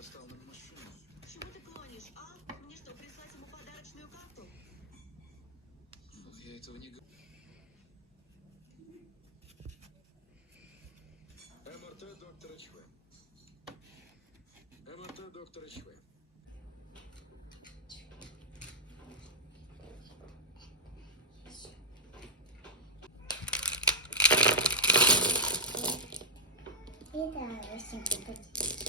достал нам машину. Чего ты клонишь, а? Мне что, прислать ему подарочную карту? Ну, я этого не говорю. МРТ доктора Чве. МРТ доктора Чве. І да, ось так.